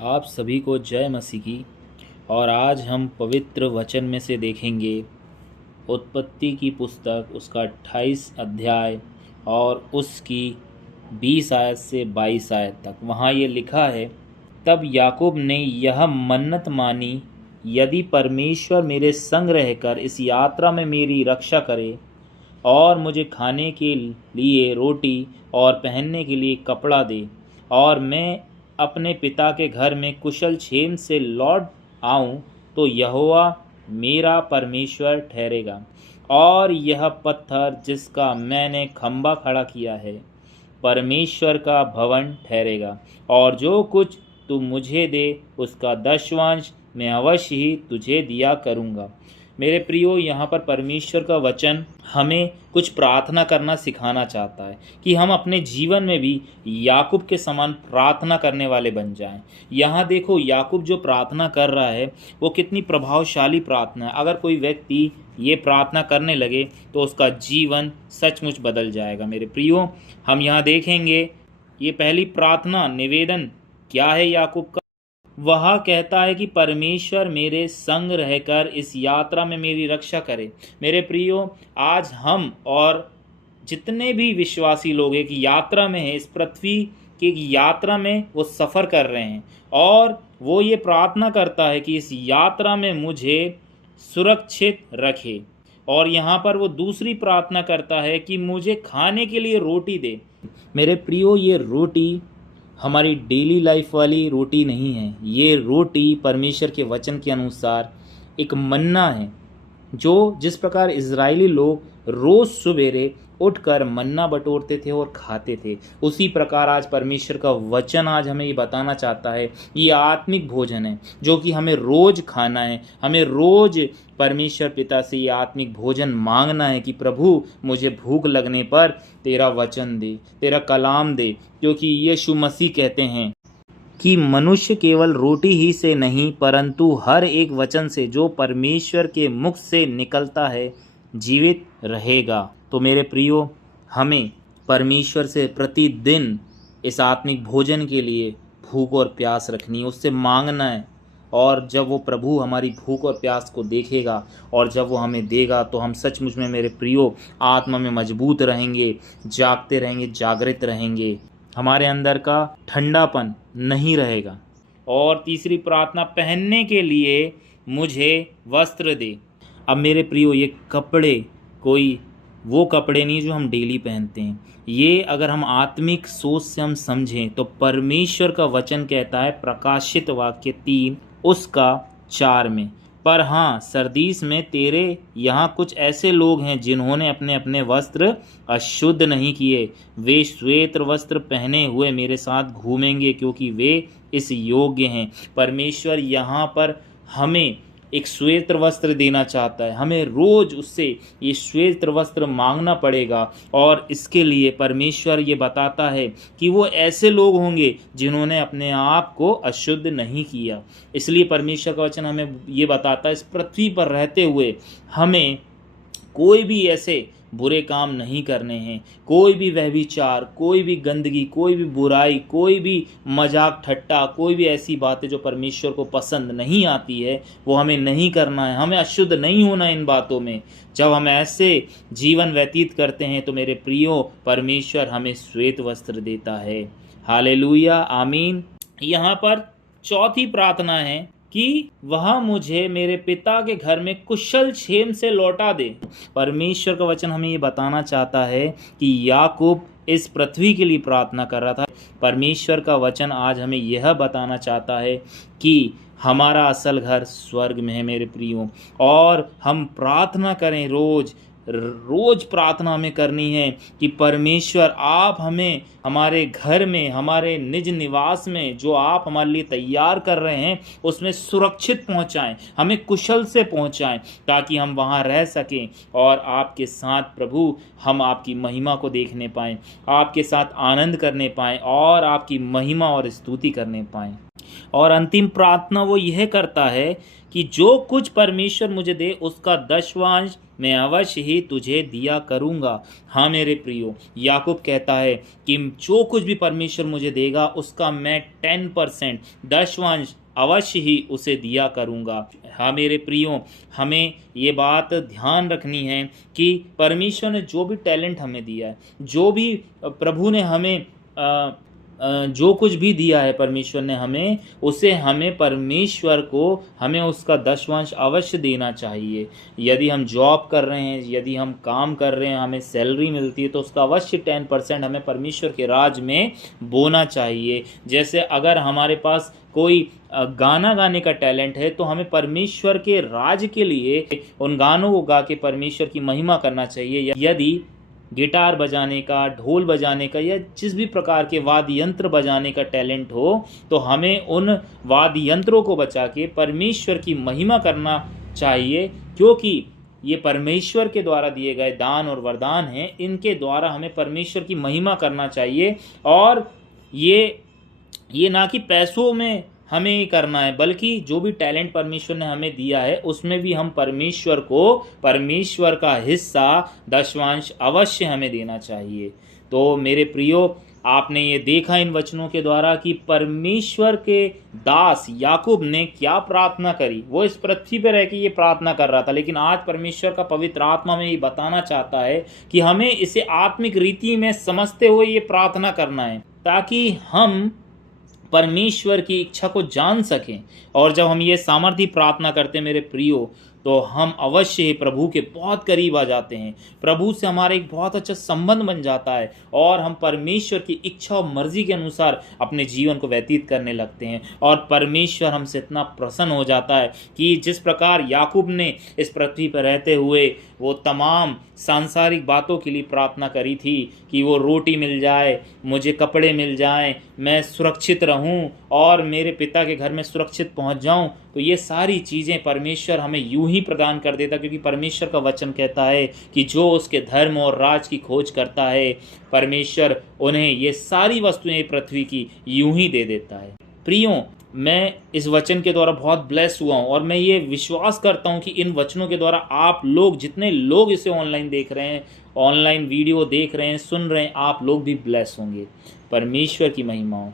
आप सभी को जय मसीह की। और आज हम पवित्र वचन में से देखेंगे उत्पत्ति की पुस्तक, उसका 28 अध्याय और उसकी 20 आयत से 22 आयत तक। वहाँ ये लिखा है, तब याकूब ने यह मन्नत मानी, यदि परमेश्वर मेरे संग रहकर इस यात्रा में मेरी रक्षा करे और मुझे खाने के लिए रोटी और पहनने के लिए कपड़ा दे, और मैं अपने पिता के घर में कुशल क्षेम से लौट आऊं, तो यहोवा मेरा परमेश्वर ठहरेगा, और यह पत्थर जिसका मैंने खंभा खड़ा किया है परमेश्वर का भवन ठहरेगा। और जो कुछ तू मुझे दे उसका 10वांश मैं अवश्य ही तुझे दिया करूँगा। मेरे प्रियो, यहाँ पर परमेश्वर का वचन हमें कुछ प्रार्थना करना सिखाना चाहता है कि हम अपने जीवन में भी याकूब के समान प्रार्थना करने वाले बन जाएं। यहाँ देखो, याकूब जो प्रार्थना कर रहा है वो कितनी प्रभावशाली प्रार्थना है। अगर कोई व्यक्ति ये प्रार्थना करने लगे तो उसका जीवन सचमुच बदल जाएगा। मेरे प्रियो, हम यहाँ देखेंगे ये पहली प्रार्थना निवेदन क्या है याकूब का। वह कहता है कि परमेश्वर मेरे संग रहकर इस यात्रा में मेरी रक्षा करे। मेरे प्रियो, आज हम और जितने भी विश्वासी लोग एक यात्रा में हैं, इस पृथ्वी की यात्रा में वो सफ़र कर रहे हैं, और वो ये प्रार्थना करता है कि इस यात्रा में मुझे सुरक्षित रखे। और यहाँ पर वो दूसरी प्रार्थना करता है कि मुझे खाने के लिए रोटी दे। मेरे प्रियो, ये रोटी हमारी डेली लाइफ वाली रोटी नहीं है। ये रोटी परमेश्वर के वचन के अनुसार एक मन्ना है, जो जिस प्रकार इजरायली लोग रोज़ सवेरे उठकर मन्ना बटोरते थे और खाते थे, उसी प्रकार आज परमेश्वर का वचन आज हमें ये बताना चाहता है। ये आत्मिक भोजन है जो कि हमें रोज़ खाना है। हमें रोज़ परमेश्वर पिता से ये आत्मिक भोजन मांगना है कि प्रभु, मुझे भूख लगने पर तेरा वचन दे, तेरा कलाम दे। क्योंकि यीशु मसीह कहते हैं कि मनुष्य केवल रोटी ही से नहीं परंतु हर एक वचन से जो परमेश्वर के मुख से निकलता है जीवित रहेगा। तो मेरे प्रियो, हमें परमेश्वर से प्रतिदिन इस आत्मिक भोजन के लिए भूख और प्यास रखनी है, उससे मांगना है। और जब वो प्रभु हमारी भूख और प्यास को देखेगा और जब वो हमें देगा, तो हम सचमुच में मेरे प्रियो आत्मा में मजबूत रहेंगे, जागते रहेंगे, जागृत रहेंगे, हमारे अंदर का ठंडापन नहीं रहेगा। और तीसरी प्रार्थना, पहनने के लिए मुझे वस्त्र दे। अब मेरे प्रियो, ये कपड़े कोई वो कपड़े नहीं जो हम डेली पहनते हैं। ये अगर हम आत्मिक सोच से हम समझें तो परमेश्वर का वचन कहता है, प्रकाशित वाक्य 3 उसका 4 में, पर हाँ सरदीस में तेरे यहाँ कुछ ऐसे लोग हैं जिन्होंने अपने अपने वस्त्र अशुद्ध नहीं किए। वे श्वेत वस्त्र पहने हुए मेरे साथ घूमेंगे क्योंकि वे इस योग्य हैं। परमेश्वर यहाँ पर हमें एक श्वेत वस्त्र देना चाहता है। हमें रोज उससे ये श्वेत वस्त्र मांगना पड़ेगा, और इसके लिए परमेश्वर ये बताता है कि वो ऐसे लोग होंगे जिन्होंने अपने आप को अशुद्ध नहीं किया। इसलिए परमेश्वर का वचन हमें ये बताता है, इस पृथ्वी पर रहते हुए हमें कोई भी ऐसे बुरे काम नहीं करने हैं। कोई भी व्यभिचार, कोई भी गंदगी, कोई भी बुराई, कोई भी मजाक ठट्टा, कोई भी ऐसी बातें जो परमेश्वर को पसंद नहीं आती है, वो हमें नहीं करना है। हमें अशुद्ध नहीं होना इन बातों में। जब हम ऐसे जीवन व्यतीत करते हैं तो मेरे प्रियो, परमेश्वर हमें श्वेत वस्त्र देता है। हालेलुया, आमीन। यहाँ पर चौथी प्रार्थना है कि वह मुझे मेरे पिता के घर में कुशल क्षेम से लौटा दे। परमेश्वर का वचन हमें ये बताना चाहता है कि याकूब इस पृथ्वी के लिए प्रार्थना कर रहा था। परमेश्वर का वचन आज हमें यह बताना चाहता है कि हमारा असल घर स्वर्ग में है मेरे प्रियो। और हम प्रार्थना करें, रोज प्रार्थना हमें करनी है कि परमेश्वर आप हमें हमारे घर में, हमारे निज निवास में जो आप हमारे लिए तैयार कर रहे हैं उसमें सुरक्षित पहुंचाएं, हमें कुशल से पहुंचाएं, ताकि हम वहां रह सकें और आपके साथ प्रभु हम आपकी महिमा को देखने पाएं, आपके साथ आनंद करने पाएं और आपकी महिमा और स्तुति करने पाएं। और अंतिम प्रार्थना वो यह करता है कि जो कुछ परमेश्वर मुझे दे उसका 10वांश मैं अवश्य ही तुझे दिया करूँगा। हाँ मेरे प्रियो, याकूब कहता है कि जो कुछ भी परमेश्वर मुझे देगा उसका मैं 10% 10वांश अवश्य ही उसे दिया करूँगा। हाँ मेरे प्रियो, हमें ये बात ध्यान रखनी है कि परमेश्वर ने जो भी टैलेंट हमें दिया है, जो भी प्रभु ने हमें जो कुछ भी दिया है परमेश्वर ने हमें, उसे हमें परमेश्वर को हमें उसका 10वांश अवश्य देना चाहिए। यदि हम जॉब कर रहे हैं, यदि हम काम कर रहे हैं, हमें सैलरी मिलती है, तो उसका अवश्य 10% हमें परमेश्वर के राज में बोना चाहिए। जैसे अगर हमारे पास कोई गाना गाने का टैलेंट है तो हमें परमेश्वर के राज के लिए उन गानों को गा के परमेश्वर की महिमा करना चाहिए। यदि गिटार बजाने का, ढोल बजाने का या जिस भी प्रकार के वाद्य यंत्र बजाने का टैलेंट हो, तो हमें उन वाद्य यंत्रों को बचा के परमेश्वर की महिमा करना चाहिए, क्योंकि ये परमेश्वर के द्वारा दिए गए दान और वरदान हैं। इनके द्वारा हमें परमेश्वर की महिमा करना चाहिए, और ये ना कि पैसों में हमें ही करना है, बल्कि जो भी टैलेंट परमेश्वर ने हमें दिया है उसमें भी हम परमेश्वर को परमेश्वर का हिस्सा 10वांश अवश्य हमें देना चाहिए। तो मेरे प्रियो, आपने ये देखा इन वचनों के द्वारा कि परमेश्वर के दास याकूब ने क्या प्रार्थना करी। वो इस पृथ्वी पर रह के ये प्रार्थना कर रहा था, लेकिन आज परमेश्वर का पवित्र आत्मा में ये बताना चाहता है कि हमें इसे आत्मिक रीति में समझते हुए ये प्रार्थना करना है, ताकि हम परमेश्वर की इच्छा को जान सकें। और जब हम ये सामर्थ्य प्रार्थना करते हैं मेरे प्रियो, तो हम अवश्य ही प्रभु के बहुत करीब आ जाते हैं। प्रभु से हमारा एक बहुत अच्छा संबंध बन जाता है, और हम परमेश्वर की इच्छा और मर्जी के अनुसार अपने जीवन को व्यतीत करने लगते हैं। और परमेश्वर हमसे इतना प्रसन्न हो जाता है कि जिस प्रकार याकूब ने इस पृथ्वी पर रहते हुए वो तमाम सांसारिक बातों के लिए प्रार्थना करी थी कि वो रोटी मिल जाए, मुझे कपड़े मिल जाएं, मैं सुरक्षित रहूं और मेरे पिता के घर में सुरक्षित पहुंच जाऊं, तो ये सारी चीज़ें परमेश्वर हमें यूं ही प्रदान कर देता, क्योंकि परमेश्वर का वचन कहता है कि जो उसके धर्म और राज की खोज करता है, परमेश्वर उन्हें ये सारी वस्तुएं पृथ्वी की यूं ही दे देता है। प्रियों, मैं इस वचन के द्वारा बहुत ब्लेस हुआ हूँ, और मैं ये विश्वास करता हूँ कि इन वचनों के द्वारा आप लोग, जितने लोग इसे ऑनलाइन देख रहे हैं, ऑनलाइन वीडियो देख रहे हैं, सुन रहे हैं, आप लोग भी ब्लेस होंगे। परमेश्वर की महिमा हो।